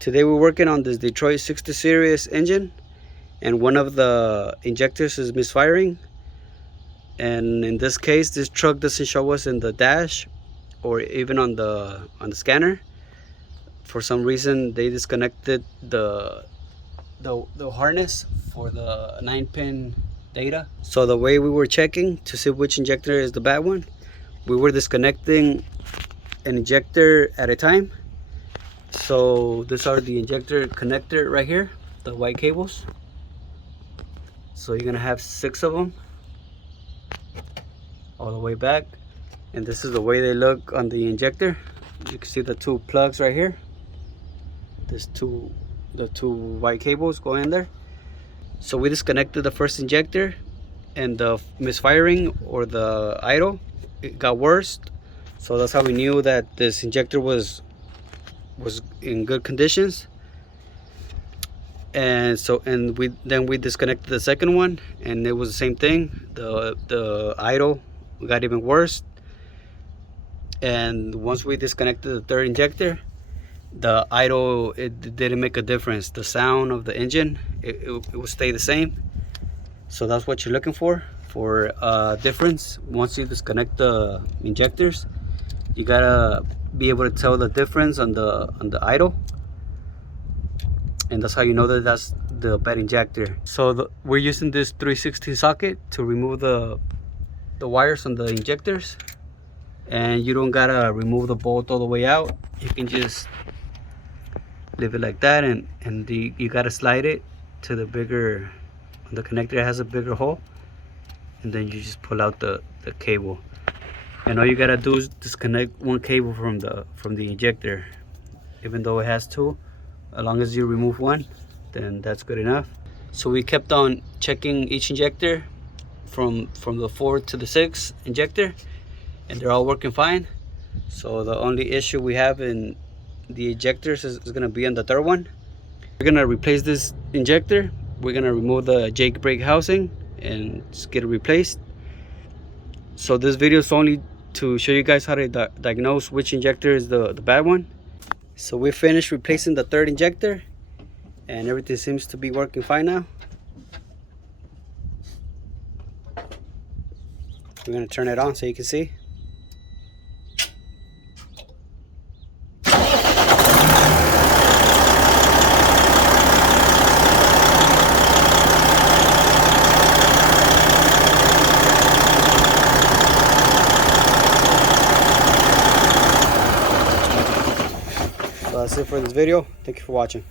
Today we're working on this Detroit 60 series engine, and one of the injectors is misfiring. And in this case, this truck doesn't show us in the dash or even on the scanner. For some reason, they disconnected the harness for the 9-pin data. So the way we were checking to see which injector is the bad one, we were disconnecting an injector at a time. So these are the injector connector right here, the white cables. So you're gonna have 6 of them all the way back, and this is the way they look on the injector. You can see the 2 plugs right here. The two white cables go in there. So we disconnected the first injector, and the misfiring or the idle, it got worse. So that's how we knew that this injector was in good conditions. And so we disconnected the second one, and it was the same thing. The idle got even worse. And once we disconnected the third injector, the idle, it didn't make a difference. The sound of the engine, it will stay the same. So that's what you're looking for difference. Once you disconnect the injectors, you gotta be able to tell the difference on the idle, and that's how you know that that's the bad injector. So we're using this 316 socket to remove the wires on the injectors, and you don't gotta remove the bolt all the way out. You can just leave it like that, and you gotta slide it to the bigger, the connector has a bigger hole, and then you just pull out the cable. And all you gotta do is disconnect one cable from the injector. Even though it has 2, as long as you remove one, then that's good enough. So we kept on checking each injector from the 4 to the 6 injector, and they're all working fine. So the only issue we have in the injectors is gonna be on the third one. We're gonna replace this injector. We're gonna remove the Jake brake housing and just get it replaced. So this video is only to show you guys how to diagnose which injector is the bad one. So we finished replacing the third injector, and everything seems to be working fine now. We're gonna turn it on so you can see. So that's it for this video. Thank you for watching.